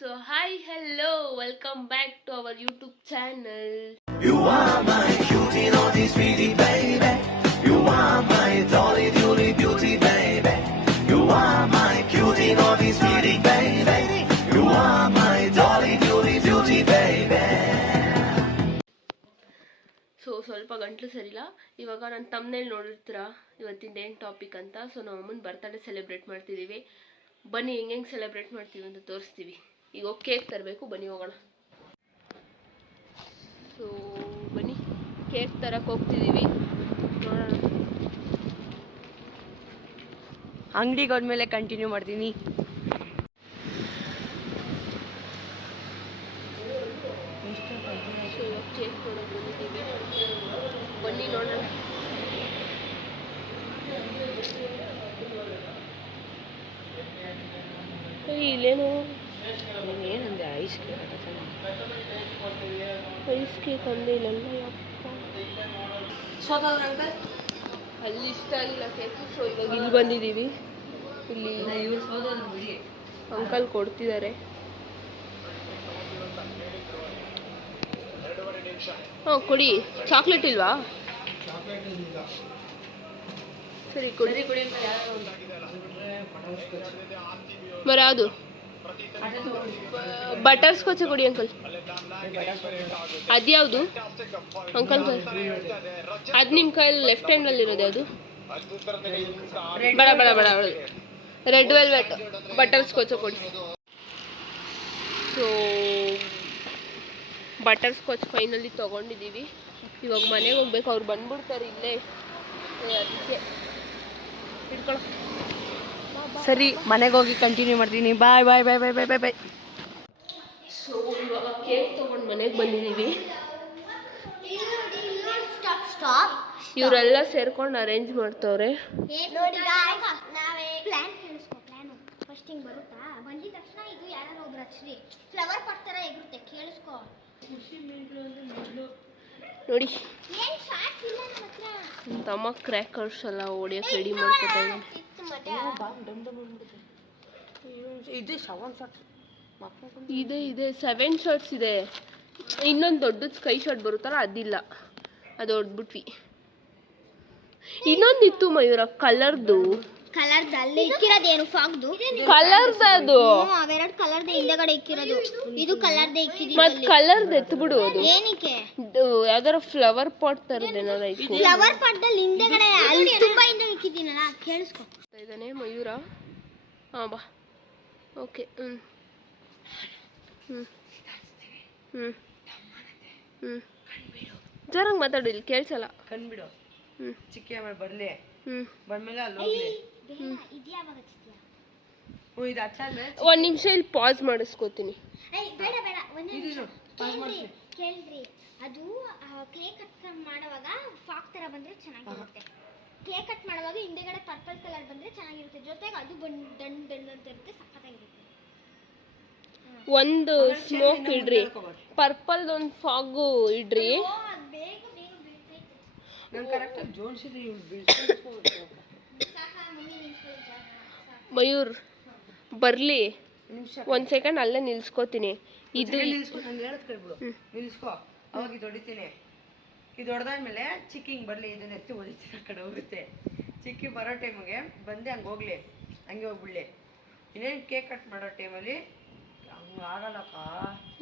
So hi, hello, welcome back to our YouTube channel. You are my cutie, naughty, sweetie, baby. You are my dolly, doly, beauty, baby. You are my cutie, naughty, sweetie, baby. You are my dolly, doly, beauty, baby. ಸ್ವಲ್ಪ ಗಂಟ್ಲು ಸರಿಲ್ಲ. ಇವಾಗ ನಾನು ತಮ್ಮನೇಲಿ ನೋಡಿರ್ತೀರಾ ಇವತ್ತಿಂದ ಏನು topic ಅಂತ. So ನಾವು ಅಮ್ಮನ ಬರ್ತಡೇ ಸೆಲೆಬ್ರೇಟ್ ಮಾಡ್ತಿದ್ದೀವಿ. ಬನ್ನಿ ಹೆಂಗೆ ಸೆಲೆಬ್ರೇಟ್ ಮಾಡ್ತೀವಿ ಅಂತ ತೋರಿಸ್ತೀವಿ. ಈಗ ಕೇಕ್ ತರಬೇಕು, ಬನ್ನಿ ಹೋಗೋಣ. ಸೊ ಬನ್ನಿ ಕೇಕ್ ತರಕ್ಕೆ ಹೋಗ್ತಿದ್ದೀವಿ, ನೋಡೋಣ. ಅಂಗಡಿಗೆ ಹೋದ್ಮೇಲೆ ಕಂಟಿನ್ಯೂ ಮಾಡ್ತೀನಿ. ಸೊ ಇವಾಗ ಕೇಕ್ ನೋಡೋಕೆ ಬಂದಿದ್ದೀವಿ, ಬನ್ನಿ ನೋಡೋಣ. ಇಲ್ಲೇನು ಏನಂದೆ ಐಸ್ ಕೇಕ್ ಅಂದೇ ಇಲ್ಲಲ್ಲ ಯಪ್ಪ. ಅಲ್ಲಿ ಇಷ್ಟ ಆಗಿಲ್ಲ ಕೇಕು. ಸೊ ಇವಾಗ ಇಲ್ಲಿ ಬಂದಿದ್ದೀವಿ. ಇಲ್ಲಿ ಅಂಕಲ್ ಕೊಡ್ತಿದ್ದಾರೆ. ಹಾಂ ಕೊಡಿ. ಚಾಕ್ಲೇಟ್ ಇಲ್ವಾ? ಸರಿ ಕೊಡಿ. ಮರ ಯಾವುದು? ಬಟರ್ ಸ್ಕಾಚ್ ಕೊಡಿ ಅಂಕಲ್. ಅದ್ಯಾವುದು ಅಂಕಲ್? ಅದು ನಿಮ್ಮ ಕೈಯಲ್ಲಿ ಲೆಫ್ಟ್ ಹ್ಯಾಂಡಲ್ಲಿ ಇರೋದು ಯಾವುದು? ಬೇಡ ಬೇಡ ಬೇಡ, ರೆಡ್ ವೆಲ್ವೆಟ್ ಬಟರ್ ಸ್ಕಾಚ್ ಕೊಡಿ. ಸೊ ಬಟರ್ ಸ್ಕಾಚ್ ಫೈನಲಿ ತೊಗೊಂಡಿದ್ದೀವಿ. ಇವಾಗ ಮನೆಗೆ ಹೋಗ್ಬೇಕು, ಅವ್ರು ಬಂದ್ಬಿಡ್ತಾರೆ ಇಲ್ಲೇ, ಅದಕ್ಕೆ ಇಟ್ಕೊಳ್ಳೋ. ಸರಿ, ಮನೆಗೆ ಹೋಗಿ ಕಂಟಿನ್ಯೂ ಮಾಡ್ತೀನಿ. ಬಾಯ್ ಬಾಯ್ ಬಾಯ್ ಬಾಯ್ ಬಾಯ್ ಬಾಯ್ ಬಾಯ್. ಸೊ ಇವಾಗ ಕೇಕ್ ತೊಗೊಂಡು ಮನೆಗೆ ಬಂದಿದ್ದೀವಿ. ಇವರೆಲ್ಲ ಸೇರ್ಕೊಂಡು ಅರೇಂಜ್ ಮಾಡ್ತವ್ರೆ. ಫಸ್ಟ್ ಹಿಂಗೆ ಬರುತ್ತಾ, ಬಂದಿದ ತಕ್ಷಣ ಇದು ಯಾರು ಒಬ್ರು ಹಚ್ಚ್ರಿ, ಫ್ಲವರ್ ಪಾಟ್ ಥರ ಎಗುತ್ತೆ, ಕೇಳಿಸ್ಕೊ. ನೋಡಿ ನಮ್ಮ ತಮ್ಮ ಕ್ರ್ಯಾಕರ್ಸ್ ಎಲ್ಲ ಹೊಡಿಯೋಕೆ ರೆಡಿ ಮಾಡ್ಕೊತಾ ಇದ್ದಾನೆ. ಇದೆ 7 ಶರ್ಟ್ಸ್ ಇದೆ. ಇನ್ನೊಂದು ದೊಡ್ಡದು ಸ್ಕೈ ಶರ್ಟ್ ಬರುತ್ತಲ್ಲ, ಅದಿಲ್ಲ, ಅದು ಹೊಡ್ಬಿಟ್ವಿ. ಇನ್ನೊಂದಿತ್ತು ಮಯೂರ, ಕಲರ್ದು ಅಲ್ಲಿ ಇಕ್ಕಿರೋದೇನು ಫಾಗ್ದು ಕಲರ್ದ, ಅದು ಅವೆರಡು ಕಲರ್ದೆ ಹಿಂದೆಗಡೆ ಇಕ್ಕಿರೋದು, ಇದು ಕಲರ್ದೆ ಇಕ್ಕಿದೀವಿ. ಮತ್ ಕಲರ್ದ ಎತ್ಬಿಡು. ಅದು ಏನಕ್ಕೆ? ಯಾವ್ದಾರ ಫ್ಲವರ್ ಪಾಟ್ ತರದ್ ಏನಾರ ಇತ್ತು. ಫ್ಲವರ್ ಪಾಟ್ ಅಲ್ಲಿ ಹಿಂದೆಗಡೆ ಅಲ್ಲಿ ತುಂಬಾ ಹಿಂದೆ ಇಕ್ಕಿದ್ದೀನಲ್ಲ, ಕೇಳಿಸ್ಕೊ. ಇದಾನೆ ಮಯೂರ. ಹಾ ಬಾ. ಓಕೆ. ಜೋರಾಗಿ ಮಾತಾಡು, ಇಲ್ಲಿ ಕೇಳಿಸಲ್ಲ. ಕಣ್ಬಿಡು. ಚಿಕ್ಕಿ ಆಮೇಲೆ ಬರ್ಲಿ. ಬಂದ್ಮೇಲೆ ಅಲ್ಲಿ ಹೋಗ್ಲಿ. ಇದು ಹಚ್ಚಾದ್ಮೇಲೆ ಒಂದ್ ನಿಮಿಷ ಇಲ್ಲಿ ಪಾಸ್ ಮಾಡಿಸ್ಕೋತೀನಿ. ಬೇಡ ಬೇಡ, ಕೇಳ್ರಿ. ಅದು ಕೇಕ್ ಕಟ್ ಮಾಡುವಾಗ ಫಾಕ್ ತರ ಬಂದ್ರೆ ಚೆನ್ನಾಗಿರುತ್ತೆ. ಕೇಕ್ ಕಟ್ ಮಾಡುವಾಗ ಹಿಂದೆಗಡೆ ಪರ್ಪಲ್ ಕಲರ್ ಬಂದ್ರೆ ಚೆನ್ನಾಗಿರುತ್ತೆ. ಜೊತೆಗೆ ಅದು ದಂಡ್ ದಂಡ್ ಅಂತ ಇರುತ್ತೆ, ಸಖತ್ತಾಗಿರುತ್ತೆ. ಒಂದು ಸ್ಮೋಕ್ ಇಡ್ರಿ, ಪರ್ಪಲ್ ಒಂದು ಫಾಗು ಇಡ್ರಿ. ಮಯೂರ್ ಬರ್ಲಿ, ಒಂದ್ ಸೆಕೆಂಡ್ ಅಲ್ಲೇ ನಿಲ್ಸ್ಕೋತೀನಿ. ಇದು ನಿಲ್ಸ್ಕೊ, ಅವಾಗ ಇದು ಹೊಡಿತೀನಿ. ಇದು ಹೊಡೆದಾದ್ಮೇಲೆ ಚಿಕ್ಕಿಂಗ್ ಬರ್ಲಿ, ಇದನ್ನ ಎತ್ತಿ ಹೊಡಿತೀನಿ, ಆ ಕಡೆ ಹೋಗುತ್ತೆ. ಚಿಕ್ಕಿ ಬರೋ ಟೈಮಿಗೆ ಬಂದೆ ಹಂಗೆ ಹೋಗ್ಲಿ, ಹಂಗೆ ಹೋಗ್ಬಿಡ್ಲಿ. ಇನ್ನೇನು ಕೇಕ್ ಕಟ್ ಮಾಡೋ ಟೈಮಲ್ಲಿ ಹಂಗೆ ಆಗಲ್ಲಪ್ಪ,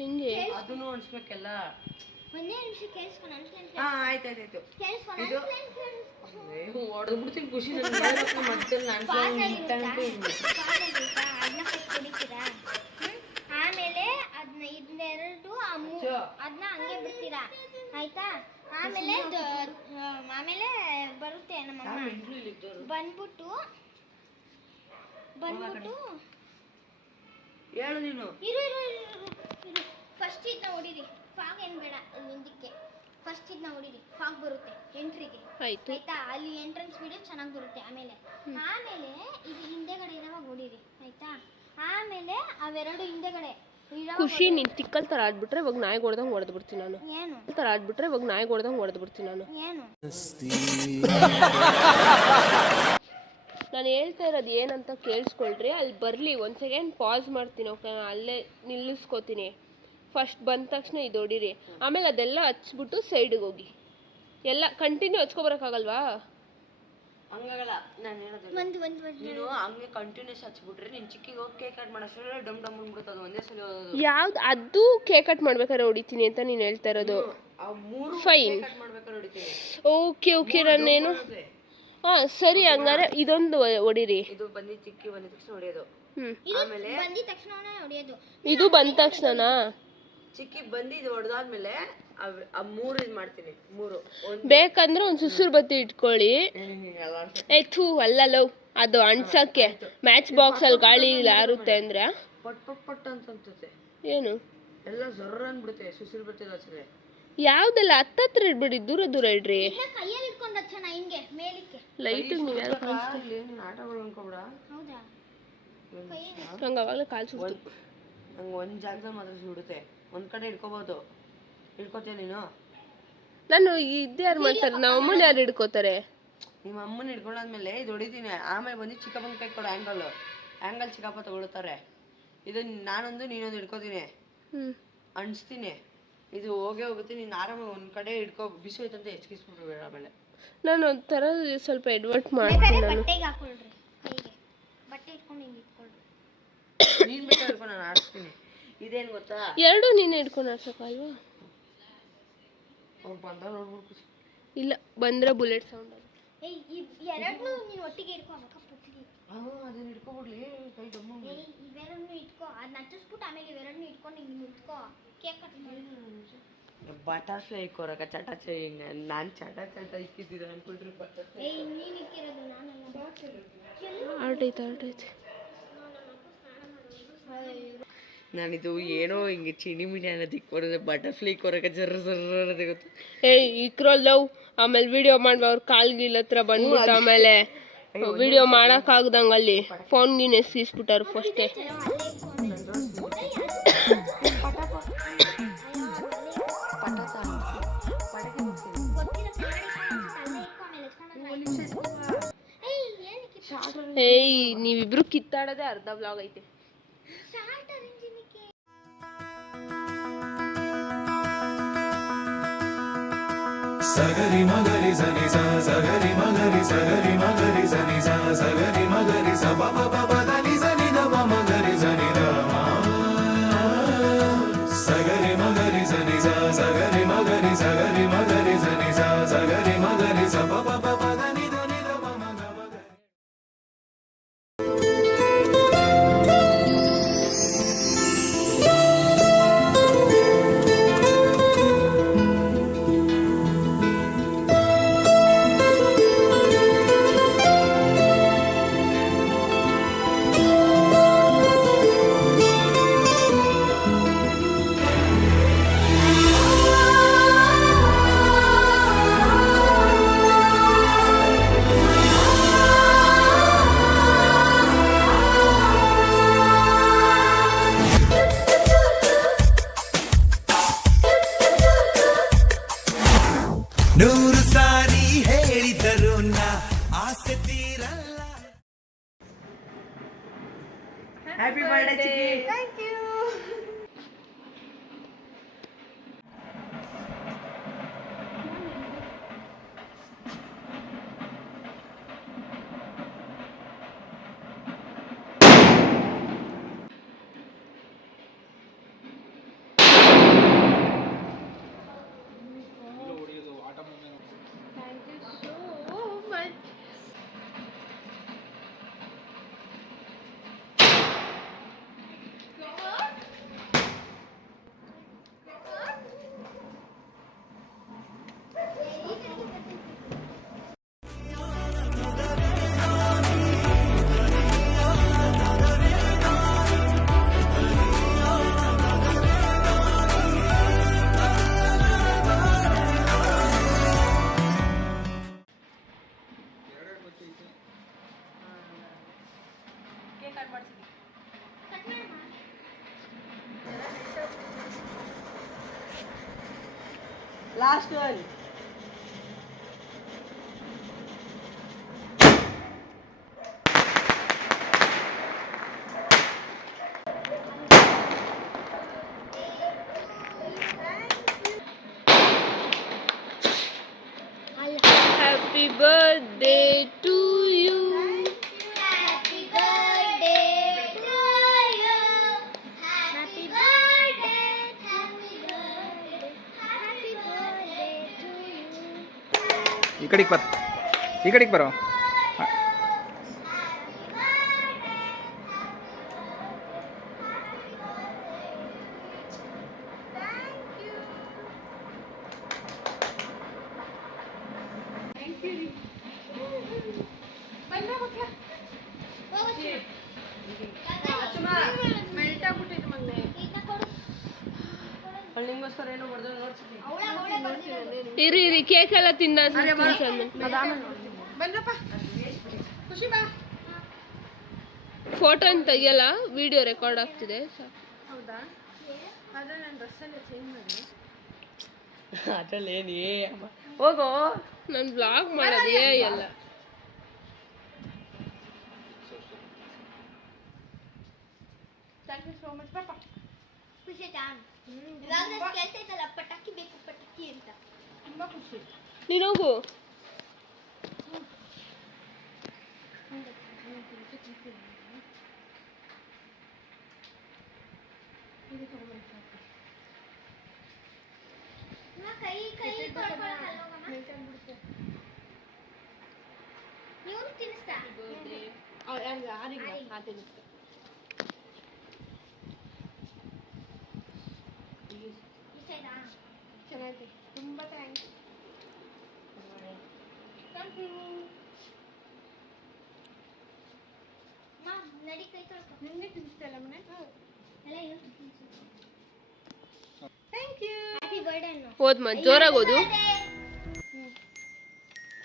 ಹಿಂಗೆ ಅದನ್ನು ಅನ್ಸ್ಬೇಕೆಲ್ಲ. ಕೇಳಿಸ್ಕೊಂಡು ಆಯ್ತಾಯ್ತಾಯ್ತು. ಇದು ಹೊಡೆದ್ಬಿಡ್ತೀನಿ ಖುಷಿ ಮಾಡ್ತಿಲ್ಲ. ಆಮೇಲೆ ಅದನ್ನ ಇದನ್ನೆರಡು ಅದನ್ನ ಹಂಗೆ ಬಿಡ್ತೀರಾ, ಆಯ್ತಾ? ಆಮೇಲೆ ಬರುತ್ತೆ ನಮ್ಮಮ್ಮ, ಬಂದ್ಬಿಟ್ಟು ಹೇಳು ನೀನು. ಇರು ಫಸ್ಟ್ ಇದನ್ನ ಹೊಡೀರಿ, ಫಾಗ್ ಏನು ಬೇಡ. ಹಿಂದಕ್ಕೆ ಫಸ್ಟ್ ಇದನ್ನ ಹೊಡೀರಿ, ಫಾಗ್ ಬರುತ್ತೆ ಎಂಟ್ರಿಗೆ, ಆಯ್ತಾ? ಅಲ್ಲಿ ಎಂಟ್ರೆನ್ಸ್ ವಿಡಿಯೋ ಚೆನ್ನಾಗಿ ಬರುತ್ತೆ. ಆಮೇಲೆ ಇದು ಹಿಂದೆಗಡೆ ಇರೋವಾಗ ಹೊಡೀರಿ, ಆಯ್ತಾ? ಆಮೇಲೆ ಅವೆರಡು ಹಿಂದೆಗಡೆ ಖುಷಿ ನೀನ್ ತಿಕ್ಕಲ್ ತರ ಆಡ್ಬಿಟ್ರೆ ಇವಾಗ ನಾಯಿ ಹೊಡೆದಂಗೆ ಹೊಡೆದ್ ಬಿಡ್ತೀನಿ ನಾನು. ಏನು ತರ ಆಡ್ಬಿಟ್ರೆ ಇವಾಗ ನಾಯಿ ಹೊಡೆದಂಗೆ ಹೊಡೆದ್ ಬಿಡ್ತೀನಿ ನಾನು. ಏನು ನಾನು ಹೇಳ್ತಾ ಇರೋದು ಏನಂತ ಕೇಳಿಸ್ಕೊಳ್ರಿ. ಅಲ್ಲಿ ಬರಲಿ, ಒಂದು ಸೆಕೆಂಡ್ ಪಾಸ್ ಮಾಡ್ತೀನಿ, ಓಕೆ? ಅಲ್ಲೇ ನಿಲ್ಲಿಸ್ಕೋತೀನಿ. ಫಸ್ಟ್ ಬಂದ ತಕ್ಷಣ ಇದು ಹೊಡೀರಿ, ಆಮೇಲೆ ಅದೆಲ್ಲ ಹಚ್ಬಿಟ್ಟು ಸೈಡಿಗೆ ಹೋಗಿ. ಎಲ್ಲ ಕಂಟಿನ್ಯೂ ಹಚ್ಕೊಬರೋಕ್ಕಾಗಲ್ವಾ? ಹಂಗಾಗಲ್ಲ. ನಾನು ಹೇಳೋದು ನೀನು ಹಂಗೆ ಕಂಟಿನ್ಯೂಸ್ ಹಚ್ಬಿಟ್ರೆ ನೀನು ಚಿಕ್ಕಿಗೆ ಹೋಗಿ ಕೇಕ್ ಕಟ್ ಮಾಡೋಷ್ಟರಲ್ಲಿ ಡಮ್ ಡಮ್ ಅಂದ್ಬಿಡುತ್ತೆ. ಅದು ಒಂದೇ ಸಲ ಯಾವ್ದು ಅದು ಕೇಕ್ ಕಟ್ ಮಾಡ್ಬೇಕಾದ್ರೆ ಹೊಡಿತೀನಿ ಅಂತ ನೀನು ಹೇಳ್ತಾ ಇರೋದು? Fine, okay okay. ನಾನೇನು ಹಾಂ ಸರಿ, ಹಂಗಾರೆ ಇದೊಂದು ಹೊಡೀರಿ. ಇದು ಬಂದು ಚಿಕ್ಕಿ ಬಂದ ತಕ್ಷಣ ಹೊಡೆಯೋದು. ಆಮೇಲೆ ಬಂದಿದ ತಕ್ಷಣ ಹೊಡೆಯೋದು. ಇದು ಬಂದ ತಕ್ಷಣನಾ? ಚಿಕ್ಕಿ ಬಂದು ಇದು ಹೊಡೆದಾದ್ಮೇಲೆ ಆ 3 ಇದು ಮಾಡ್ತೀನಿ. 3 ಬೇಕಂದ್ರೆ ಒಂದು ಸುಸುರು ಬತ್ತಿ ಇಟ್ಕೊಳ್ಳಿ. ಥೂ ಅಲ್ಲ ಲವ್, ಅದು ಅಣ್ಸಕ್ಕೆ ಮ್ಯಾಚ್ ಬಾಕ್ಸ್ ಅಲ್ಲಿ ಗಾಳಿ ಆರುತ್ತೆ ಅಂದ್ರೆ ಪಟ್ ಪಟ್ ಪಟ್ ಅಂತಂತತೆ. ಏನು ಎಲ್ಲ ಜರ್ರ ಅಂದ್ಬಿಡುತ್ತೆ ಸುಸಿರು ಬರ್ತದೆ ಹಚ್ಚಿದ್ರೆ. ಯಾವ್ದೆಲ್ಲ ಹತ್ತತ್ರ ಇಡ್ಬಿಡಿ, ದೂರ ದೂರ ಇಡ್ರಿ. ಕೈಯಲ್ಲಿ ಇಟ್ಕೊಂಡು ಹಚ್ಚೋಣ ಹಿಂಗೆ ಮೇಲಕ್ಕೆ. ಲೈಟ್ ನೀವು ಯಾರು ಕಾಣಿಸ್ತಾ ನೀನು ಆಟಗಳು ಅನ್ಕೋಬೇಡ. ಹೌದಾ? ನಂಗೆ ಅವಾಗಲೇ ಕಾಲು ಸುಡ್ತು. ನಂಗೆ ಒಂದು ಜಾಗದಲ್ಲಿ ಮಾತ್ರ ಸುಡುತ್ತೆ. ಒಂದು ಕಡೆ ಹಿಡ್ಕೋಬೋದು. ಹಿಡ್ಕೋತೀಯ ನೀನು? ನಾನು ಇದ್ದೇ ಯಾರು ಮಾಡ್ತಾರೆ? ನಮ್ಮ ಅಮ್ಮನ ಯಾರು ಹಿಡ್ಕೋತಾರೆ? ನಿಮ್ಮ ಅಮ್ಮನ ಹಿಡ್ಕೊಂಡಾದ್ಮೇಲೆ ಇದು ಹೊಡಿತೀನಿ. ಆಮೇಲೆ ಬಂದು ಚಿಕ್ಕಪ್ಪನ ಕೈ ಕೊಡು. ಆ್ಯಂಗಲ್ ಚಿಕ್ಕಪ್ಪ ತಗೊಳ್ತಾರೆ. ಇದು ನಾನೊಂದು ನೀನೊಂದು ಹಿಡ್ಕೋತೀನಿ, ಅಣಿಸ್ತೀನಿ. ಇದು ಹೋಗುತ್ತೆ. ನೀನು ಆರಾಮಾಗಿ ಒಂದು ಕಡೆ ಹಿಡ್ಕೊ. ಬಿಸಿ ಹೋಯ್ತಂತ ಹೆಚ್ಚಿಸ್ಬಿಡ್ಬೇಡ. ಆಮೇಲೆ ನಾನು ಒಂಥರ ಸ್ವಲ್ಪ ಎಡ್ವರ್ಟ್ ಮಾಡ್ತೀನಿ. ಬಟ್ಟೆಗೆ ಹಾಕೊಳ್ರಿ, ಕೈಗೆ ಬಟ್ಟೆ ಇಟ್ಕೊಂಡು ಹಿಂಗೆ ಇಟ್ಕೊಳ್ರಿ. ನೀನು ಬಿಟ್ಟು ಹಿಡ್ಕೊಂಡು ನಾನು ಆಡಿಸ್ತೀನಿ. ಇದೇನು ಗೊತ್ತಾ, ಎರಡು ನೀನು ಹಿಡ್ಕೊಂಡು ಆಡ್ಸೋಕ್ಕಲ್ವಾ? ಅವ್ರು ಬಂದ ನೋಡ್ಬಿಟ್ಟು ಇಲ್ಲ ಬಂದ್ರೆ ಬುಲೆಟ್ ಸೌಂಡ್. ಎರಡನ್ನೂ ನೀನು ಒಟ್ಟಿಗೆ ಇಟ್ಕೋಬೇಕ? ಪುಟ್ಟಿಗೆ ಅದನ್ನ ಹಿಡ್ಕೊಬಿಡ್ಲಿ. ಕೈ ದಮ್ಮ ಇವೆರಡನ್ನೂ ಇಟ್ಕೋ. ಅದನ್ನ ಹಚ್ಚಿಸ್ಬಿಟ್ಟು ಆಮೇಲೆ ಇವೆರಡನ್ನೂ ಇಟ್ಕೊಂಡು ಹಿಂಗೆ ಇಟ್ಕೋ. ಕೇಕ್ ಕಟ್ ಮಾಡಿ. ಬಟಾಸ್ಲೆ ಇಕ್ಕೋರಕ ಚಟ ನಾನು ಚಟ ಇಕ್ಕಿದ್ದೀರ ಅನ್ಕೊಳ್ರಿ. ಬಟಾಸ್ಲೆ ನೀನು ಇಕ್ಕಿರೋದು, ನಾನಲ್ಲ. ಆರ್ಡೈತೆ. ನಾನಿದು ಏನೋ ಹಿಂಗೆ ಚಿಣಿ ಮಿಣಿ ಅನ್ನೋದು ಇಕ್ಕೋರದೆ. ಬಟರ್ಫ್ಲೈ ಇಕ್ಕೋರಕ ಜರ್ರ ಜರ್ರ ಅನ್ನೋದು ಗೊತ್ತು. ಇಕ್ರೋಲ್ಲವ್ ಆಮೇಲೆ ವಿಡಿಯೋ ಮಾಡುವ ಅವ್ರ ಕಾಲ್ಗಿಲ್ಲ ಹತ್ರ ಬಂದ್ಬಿಟ್ಟು ಆಮೇಲೆ ವಿಡಿಯೋ ಮಾಡೋಕ್ಕಾಗ್ದಂಗೆ ಅಲ್ಲಿ ಫೋನ್ ಗೀನ್ ಎಸ್ಗಿಸ್ಬಿಟ್ಟಾರು ಫಸ್ಟೇ. ನೀವಿಬ್ರು ಕಿತ್ತಾಡೋದೇ ಅರ್ಧ ಬ್ಲಾಗ್ ಐತೆ. ಸಗರಿ ಮಗರಿ ಸನಿ ಸ ಸಗರಿ ಮಗರಿ ಸಗರಿ ಮಗರಿ ಸನಿ ಸ ಸಗರಿ ಮಗರಿ ಸ ಪ ಪ ಪ ಪ ದ ನಿ ಸ ನಿ ದ ಪ ಮಗರಿ ಸನಿ ದ ಮ ಸಗರಿ ಮಗರಿ ಸನಿ ಸ ಸಗರಿ ಮಗರಿ ಸನಿ ಸ ಸಗರಿ ಮಗರಿ ಸ ಪ ಪ ಪ ಪ ದ ನಿ ದ ನಿ ದ ಪ ಮ ಗ ಮ ಗ. ನೂರು ಸಾರಿ ಹೇಳಿದರು ನಾ ಆಸೆ ತೀರಲ್ಲ. ಹ್ಯಾಪಿ ಬರ್ಡೇ ಚಿಕ್ಕಿ. Thank you. Last one. ಈ ಕಡೆಗೆ ಬರೋ ನಿಂಗೋಸ್ಕರ ಏನೋ ಬರ್ದು ನೋಡ್ತೀನಿ. ಇರಿ ಕೇಕ್ ಎಲ್ಲ ತಿನ್ನ ಫೋಟೋ ಏನು ತೆಗಿಯಲ್ಲ, ವಿಡಿಯೋ ರೆಕಾರ್ಡ್ ಆಗ್ತಿದೆ. ಅದ್ರಲ್ಲಿ ಹೋಗೋ, ನಾನು ಬ್ಲಾಗ್ ಮಾಡೋದೇ ಎಲ್ಲ. ಖುಷಿ ಆಯ್ತಾ? ಇವಾಗ ನಾನು ಕೇಳ್ತಾ ಇದ್ದಲ್ಲ ಪಟಾಕಿ ಬೇಕು ಪಟಾಕಿ ಅಂತ. ತುಂಬಾ ಖುಷಿ. ನೀನು ಹೋಗು. ಕೈ ನೀವು ತಿನ್ನಿಸ್ತಾ? ಚೆನ್ನಾಗಿದೆ, ತುಂಬ ಥ್ಯಾಂಕ್ಸ್. ನಡಿ ಕೈ ತೊಳ್ಕೊ. ನಿನ್ನೆ ತಿನ್ನಿಸ್ತಲ್ಲ ಮನೆ. ಎಲ್ಲ ಇವತ್ತು ತಿನ್ಸು. Thank you. ಹ್ಯಾಪಿ ಬರ್ಡೇ ಅನ್ನು. ಓದ್ಮ ಜೋರಾಗಿ ಓದು.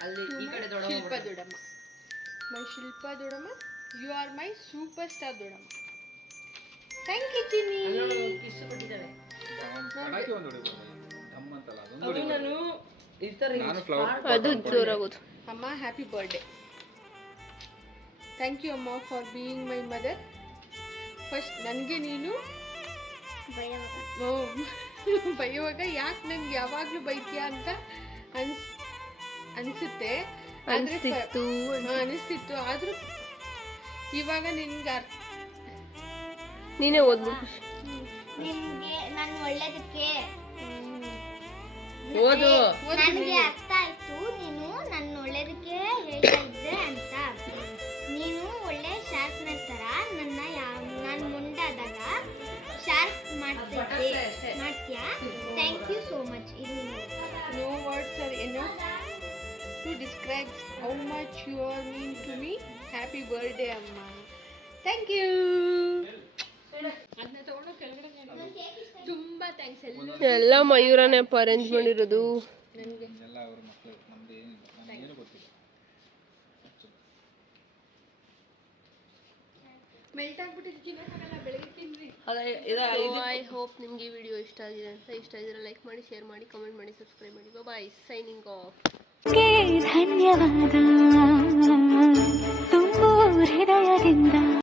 ಅಲ್ಲಿ ಈ ಕಡೆ ಶಿಲ್ಪ ದೊಡ್ಡಮ್ಮ, ಮೈ ಶಿಲ್ಪ ದೊಡ್ಡಮ್ಮ, you are my superstar ದೊಡ್ಡಮ್ಮ. Thank you Chinni. ಕಿಸ್ ಕೊಟ್ಟಿದ್ದಾಳೆ. ಪಟಾಕಿ ಒಂದು ಹೊಡಿಬೋದು, ಧಮ್ ಅಂತಲ್ಲ ಅದೊಂದು ಅದು ಹೊಡಿಬೋದು. ನಾನು ಈ ಥರ ನಾನು ಫ್ಲವರ್ ಅದು ಜೋರಾಗೋದು. ಅಮ್ಮ ಹ್ಯಾಪಿ ಬರ್ಡೇ. ಥ್ಯಾಂಕ್ ಯು ಅಮ್ಮ for being my mother. First ನನಗೆ ನೀನು ಬೈಯುವಾಗ ಯಾಕೆ ನಂಗೆ ಯಾವಾಗಲೂ ಬೈತೀಯಾ ಅಂತ ಅನಿಸುತ್ತೆ, ಅನಿಸ್ತಿತ್ತು. ಆದರೂ ಇವಾಗ ನಿನ್ಗೆ ನೀನೇ ಓದ್ಬಿಟ್ಟು ನಿಮ್ಗೆ ನನ್ನ ಒಳ್ಳೇದಕ್ಕೆ ಓದು. ನನಗೆ ಅರ್ಥ ಆಯ್ತು, ನೀನು ನನ್ನ ಒಳ್ಳೇದಕ್ಕೆ ಹೇಳ್ತಾ ಇದ್ದೆ ಅಂತ. ನೀನು ಒಳ್ಳೆ ಶಾರ್ಪ್ನರ್ ತರ ನಾನು ಮುಂದಾದಾಗ ಶಾರ್ಪ್ ಮಾಡ್ತೀಯಾ. Thank you so much. ಇದು No words are enough to describe how much you are mean to me. Happy birthday, Amma. Thank you. ತುಂಬಾ ಥ್ಯಾಂಕ್ಸ್. ಎಲ್ಲ ಮಯೂರನೇ ಅರೇಂಜ್ ಮಾಡಿರೋದು. ಎಲ್ಲ ಅವ್ರ ಮಕ್ಕಳು, ನಮ್ದು ಏನಿಲ್ಲ, ನಮಗೇನು ಗೊತ್ತಿಲ್ಲ. ಮೆಲ್ಟ್ ಆಗ್ಬಿಟ್ಟಿದ್ದು ಬೆಳಗ್ಗೆ ತಿನ್ರಿ. ಐ ಹೋಪ್ ನಿಮಗೆ ಈ ವಿಡಿಯೋ ಇಷ್ಟ ಆಗಿದೆ ಅಂತ. ಇಷ್ಟ ಆಗಿದ್ರೆ ಲೈಕ್ ಮಾಡಿ, ಶೇರ್ ಮಾಡಿ, ಕಮೆಂಟ್ ಮಾಡಿ, ಸಬ್ಸ್ಕ್ರೈಬ್ ಮಾಡಿ. ಬಾಯ್, ಸೈನಿಂಗ್ ಆಫ್. ಧನ್ಯವಾದ ತುಂಬ ಹೃದಯದಿಂದ.